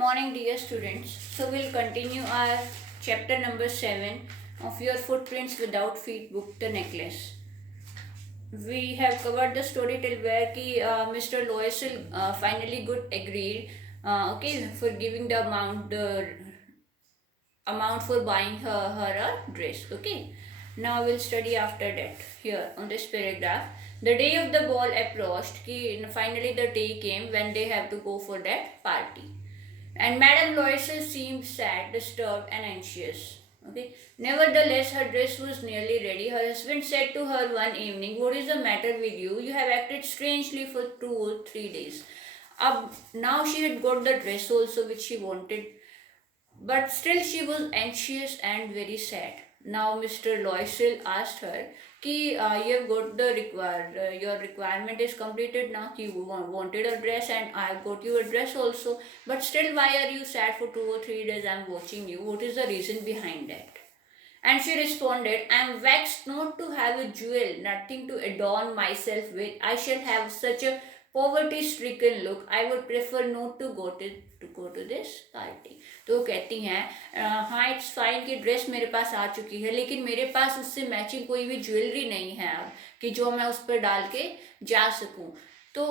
morning, dear students. So, we'll continue our chapter number 7 of Your Footprints Without Feet book, The Necklace. We have covered the story till where Mr. Loisel finally got agreed, for giving the amount for buying her a dress. Okay. Now we'll study after that here on this paragraph. The day of the ball approached. Finally, the day came when they have to go for that party. And Madame Loisel seemed sad, disturbed, and anxious. Okay. Nevertheless, her dress was nearly ready. Her husband said to her one evening, "What is the matter with you? You have acted strangely for 2 or 3 days." Now she had got the dress also which she wanted, but still she was anxious and very sad. Now Mr. Loisel asked her, you have got the your requirement is completed now. You wanted a dress and I have got you a dress also. But still, why are you sad for 2 or 3 days? I am watching you. What is the reason behind that?" And she responded, "I am vexed not to have a jewel, nothing to adorn myself with. I shall have such a poverty-stricken look. I would prefer not to go to this party." तो वो कहती हैं, हाँ it's fine कि dress मेरे पास आ चुकी है, लेकिन मेरे पास उससे मैचिंग कोई भी ज्वेलरी नहीं है अब कि जो मैं उस पर डाल के जा सकूं। तो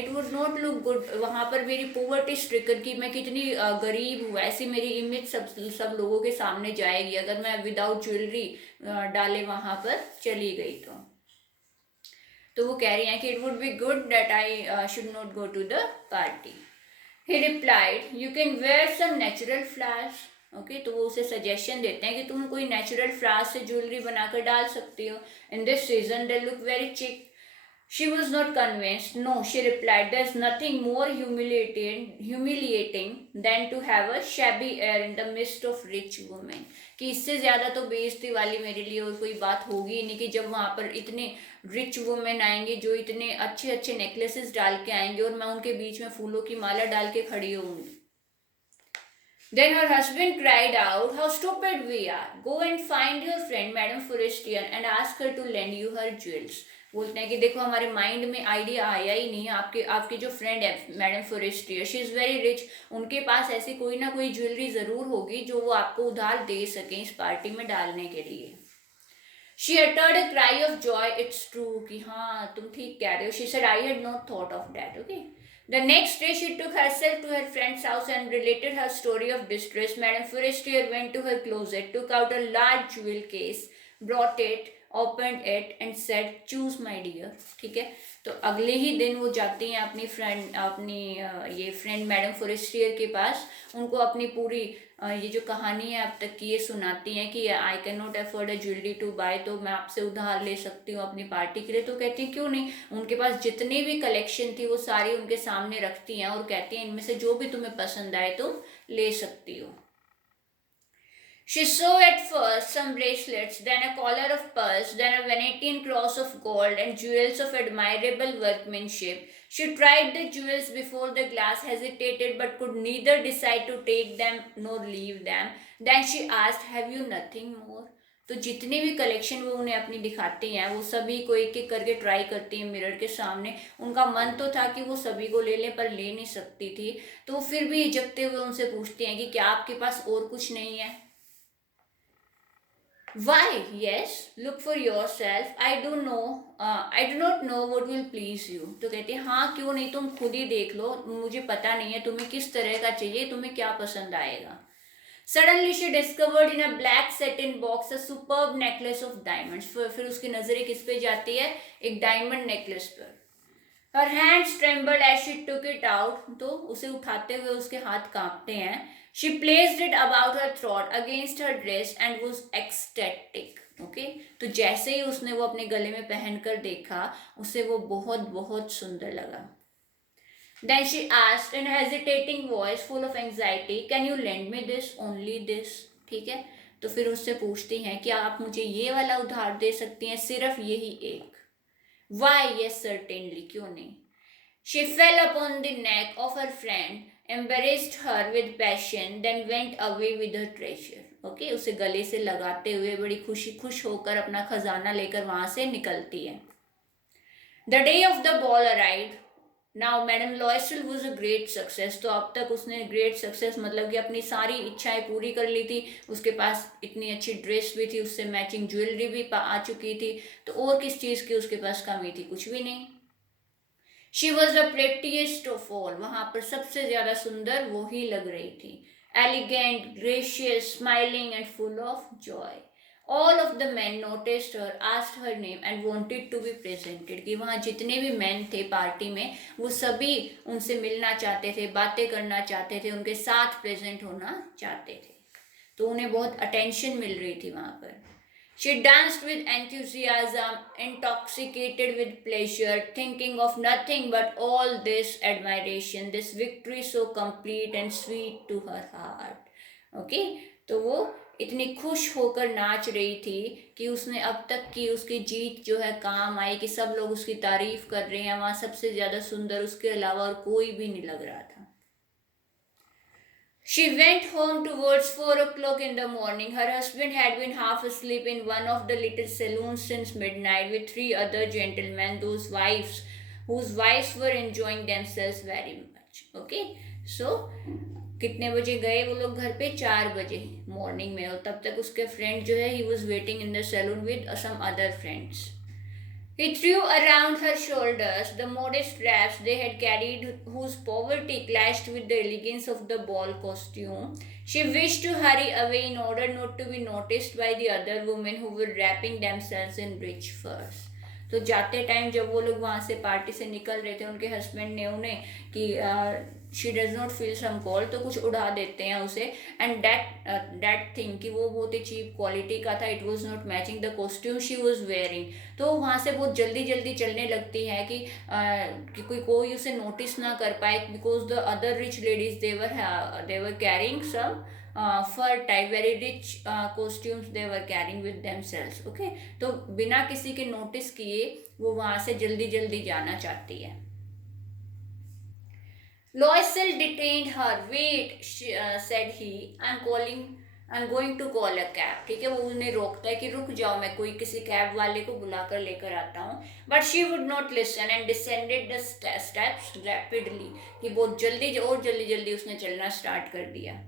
it would not look good वहाँ पर मेरी पोवर्टी स्ट्रिकन की मैं कितनी गरीब हूँ, ऐसी मेरी इमेज सब लोगों के सामने जाएगी अगर मैं विदाउट ज्वेलरी डाले वहाँ पर चली गई। तो वो कह रही हैं कि it would be good that I should not go to the party. He replied, "you can wear some natural flowers." Okay, तो वो उसे सजेशन देते हैं कि तुम कोई नेचुरल फ्लावर्स से ज्वेलरी बनाकर डाल सकती हो। "In this season they look very चिक." She was not convinced. "No," she replied, "there's nothing more humiliating than to have a shabby air in the midst of rich women." कि इससे ज़्यादा तो बेइज्जती वाली मेरे लिए और कोई बात होगी ही नहीं कि जब वहाँ पर इतने रिच वुमेन आएंगे जो इतने अच्छे अच्छे नेकलेसेस डाल के आएंगे और मैं उनके बीच में फूलों की माला डाल के खड़ी होंगी। Then her husband cried out, "How stupid we are! Go and find your friend Madame Forestier and ask her to lend you her jewels." बोलते हैं कि देखो हमारे माइंड में आइडिया आया ही नहीं। आपके जो फ्रेंड है madam Forestier, she is very rich, उनके पास ऐसी कोई ना कोई ज्वेलरी ज़रूर होगी जो वो आपको उधार दे सकें इस पार्टी में डालने के लिए। She uttered a cry of joy. "It's true," कि हाँ तुम ठीक कह रहे हो। She said, "I had not thought of that." Okay. The next day she took herself to her friend's house and related her story of distress. Madame Forestier went to her closet, took out a large jewel case, brought it, opened it and said, "Choose my dear." ठीक है, तो अगले ही दिन वो जाती हैं अपनी ये फ्रेंड मैडम फोरेस्ट्रियर के पास, उनको अपनी पूरी ये जो कहानी है अब तक की ये सुनाती हैं कि I can not afford a jewellery to buy, तो मैं आपसे उधार ले सकती हूँ अपनी पार्टी के लिए। तो कहती हैं क्यों नहीं। उनके पास जितनी भी कलेक्शन थी वो सारी उनके सामने रखती हैं और कहती हैं इनमें से जो भी तुम्हें पसंद आए तुम ले सकती हो। She saw at first some bracelets, then a collar of pearls, then a Venetian cross of gold and jewels of admirable workmanship. She tried the jewels before the glass, hesitated but could neither decide to take them nor leave them. Then she asked, "Have you nothing more?" तो जितनी भी collection वो उन्हें अपनी दिखाती हैं वो सभी को एक एक करके ट्राई करती हैं मिरर के सामने। उनका मन तो था कि वो सभी को ले लें पर ले नहीं सकती थी, तो फिर भी झिझकते हुए उनसे पूछती हैं कि क्या आपके पास और कुछ नहीं है। "Why, yes, look for yourself. I do not know what will please you." तो कहते हैं हाँ क्यों नहीं, तुम खुद ही देख लो, मुझे पता नहीं है तुम्हें किस तरह का चाहिए, तुम्हें क्या पसंद आएगा। Suddenly she discovered in a black satin box a superb necklace of diamonds. फिर उसकी नजरें किस पे जाती है, एक डायमंड नेकलेस पर। Her hands trembled as she took it out. तो उसे उठाते हुए उसके हाथ कांपते हैं। She placed it about her throat against her dress and was ecstatic. Okay? तो जैसे ही उसने वो अपने गले में पहनकर देखा उसे वो बहुत बहुत सुंदर लगा। Then she asked in a hesitating voice full of anxiety, "Can you lend me this, only this?" ठीक है, तो फिर उससे पूछती हैं क्या आप मुझे ये वाला उधार दे सकती हैं, सिर्फ यही एक। "Why, yes, certainly," क्यों नहीं। She fell upon the neck of her friend, embraced her with passion, then went away with her treasure. Okay, उसे गले से लगाते हुए बड़ी खुश होकर अपना खजाना लेकर वहां से निकलती है। The day of the ball arrived. Now madam Loisel was a great success. तो अब तक उसने ग्रेट सक्सेस मतलब कि अपनी सारी इच्छाएं पूरी कर ली थी, उसके पास इतनी अच्छी ड्रेस भी थी, उससे मैचिंग ज्वेलरी भी आ चुकी थी, तो और किस चीज़ की उसके पास कमी थी? कुछ भी नहीं। She was the prettiest of all, वहां पर सबसे ज्यादा सुंदर वो ही लग रही थी। Elegant, gracious, smiling and full of joy. All of the man noticed her, asked her name and wanted to be presented. कि वहाँ जितने भी मैन थे पार्टी में, वो सभी उनसे मिलना चाहते थे, बातें करना चाहते थे, उनके साथ प्रेजेंट होना चाहते थे। तो उन्हें बहुत अटेंशन मिल रही थी वहां पर। She danced with enthusiasm, intoxicated with pleasure, thinking of nothing but all this admiration, this victory so complete and sweet to her heart. Okay? तो वो इतनी खुश होकर नाच रही थी कि उसने अब तक की उसकी जीत जो है काम आई, कि सब लोग उसकी तारीफ कर रहे हैं, वहाँ सबसे ज़्यादा सुंदर उसके अलावा और कोई भी नहीं लग रहा था। She went home towards 4 o'clock in the morning. Her husband had been half asleep in one of the little saloons since midnight with 3 other gentlemen, whose wives were enjoying themselves very much. Okay, so कितने बजे गए वो लोग घर पे? 4 बजे morning में, और तब तक उसके फ्रेंड जो है he was waiting in the saloon with some other friends. He threw around her shoulders the modest wraps they had carried, whose poverty clashed with the elegance of the ball costume. She wished to hurry away in order not to be noticed by the other women who were wrapping themselves in rich furs. तो जाते time जब वो लोग वहाँ से party से निकल रहे थे, उनके हस्बैंड ने उन्हें कि she does not feel some call, तो कुछ उड़ा देते हैं उसे। एंड दैट थिंग कि वो बहुत ही चीप क्वालिटी का था, it was not matching the costume she was wearing. तो वहाँ से बहुत जल्दी जल्दी चलने लगती है कि कोई उसे नोटिस ना कर पाए, because the other rich ladies they were carrying some fur type very rich costumes they were carrying with themselves. Okay, तो बिना किसी के नोटिस किए वो वहाँ से जल्दी जल्दी जाना चाहती है। Loisel detained her. Wait, said he. I'm going to call a cab. ठीक है, वो उन्हें रोकता है कि रुक जाओ, मैं कोई किसी कैब वाले को बुलाकर लेकर आता हूँ। But she would not listen and descended the steps rapidly. कि बहुत जल्दी और जल्दी जल्दी उसने चलना स्टार्ट कर दिया।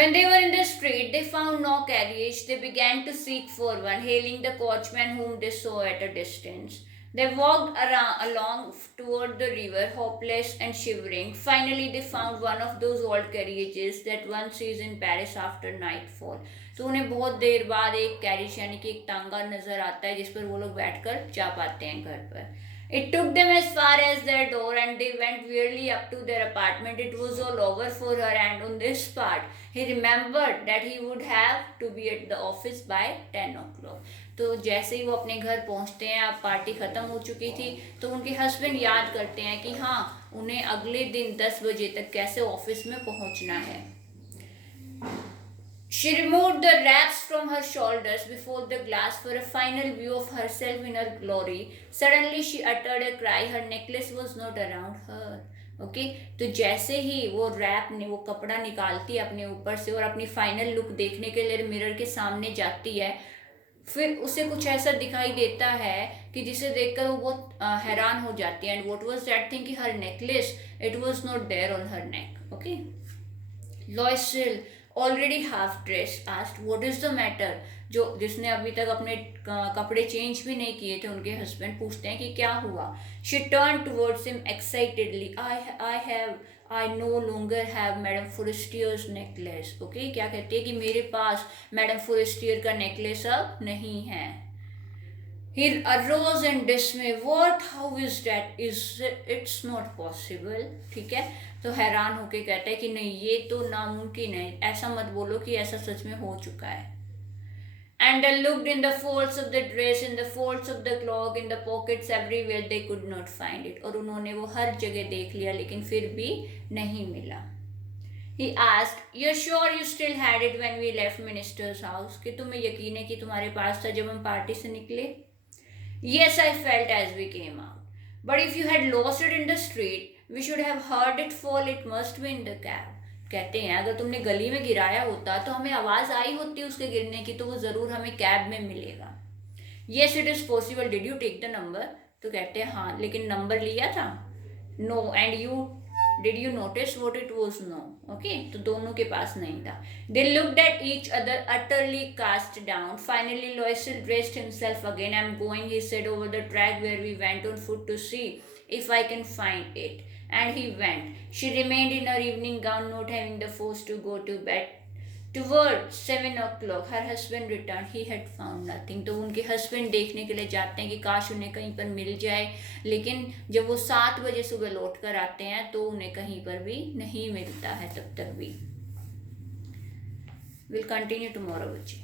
When they were in the street, they found no carriage. They began to seek for one, hailing the coachman whom they saw at a distance. They walked along toward the river, hopeless and shivering. Finally, they found one of those old carriages that one sees in Paris after nightfall. तो उन्हें बहुत देर बाद एक carriage यानी कि एक तांगा नजर आता है जिस पर वो लोग बैठकर जा पाते हैं घर पर। It took them as far as their door and they went wearily up to their apartment. It was all over for her, and on this part, he remembered that he would have to be at the office by 10 o'clock. तो जैसे ही वो अपने घर पहुंचते हैं, अब party ख़त्म हो चुकी थी, तो उनके हस्बैंड याद करते हैं कि हाँ, उन्हें अगले दिन 10 बजे तक कैसे ऑफिस में पहुंचना है। She removed the wraps from her shoulders before the glass for a final view of herself in her glory. Suddenly she uttered a cry. Her necklace was not around her. Okay तो जैसे ही वो rap ने वो कपड़ा निकालती है अपने ऊपर से और अपनी फाइनल लुक देखने के लिए मिरर के सामने जाती है, फिर उसे कुछ ऐसा दिखाई देता है कि जिसे देखकर वो बहुत हैरान हो जाती है। And what was that thing कि her necklace, it was not there on her neck. Okay, Loisel already half dress asked what is the matter. जो जिसने अभी तक अपने कपड़े चेंज भी नहीं किए थे, उनके हस्बैंड पूछते हैं कि क्या हुआ। She turn towards him excitedly. I no longer have madam Forestier's necklace. Okay, क्या कहती है कि मेरे पास मैडम फोरेस्टियर का नेकलेस अब नहीं है। He arose in dismay. What? How is that? It's not possible. ठीक है, तो हैरान होके कहता है कि नहीं, ये तो नामुमकिन है, ऐसा मत बोलो कि ऐसा सच में हो चुका है। And they looked in the folds of the dress, in the folds of the cloak, in the pockets, everywhere. They could not find it. और उन्होंने वो हर जगह देख लिया लेकिन फिर भी नहीं मिला। He asked, "You're sure you still had it when we left minister's house?" कि तुम्हें यकीन है कि तुम्हारे पास था जब हम पार्टी से निकले? Yes, I felt as we came out. But if you had lost it in the street, we should have heard it fall. It must be in the cab. कहते हैं अगर तुमने गली में गिराया होता तो हमें आवाज़ आई होती उसके गिरने की, तो वो ज़रूर हमें कैब में मिलेगा। Yes, it is possible. Did you take the number? तो कहते हैं हाँ, लेकिन नंबर लिया था। No and you did you notice what it was? No. Okay, तो दोनों के पास नहीं था. They looked at each other utterly cast down. Finally Loisel dressed himself again. I'm going, he said, over the track where we went on foot to see if I can find it. And he went. She remained in her evening gown, not having the force to go to bed. Toward 7 o'clock, her husband returned. He had found nothing. तो उनके husband देखने के लिए जाते हैं कि काश उन्हें कहीं पर मिल जाए, लेकिन जब वो 7 बजे सुबह लौट कर आते हैं तो उन्हें कहीं पर भी नहीं मिलता है तब तक भी. विल कंटिन्यू टुमारो बच्चे.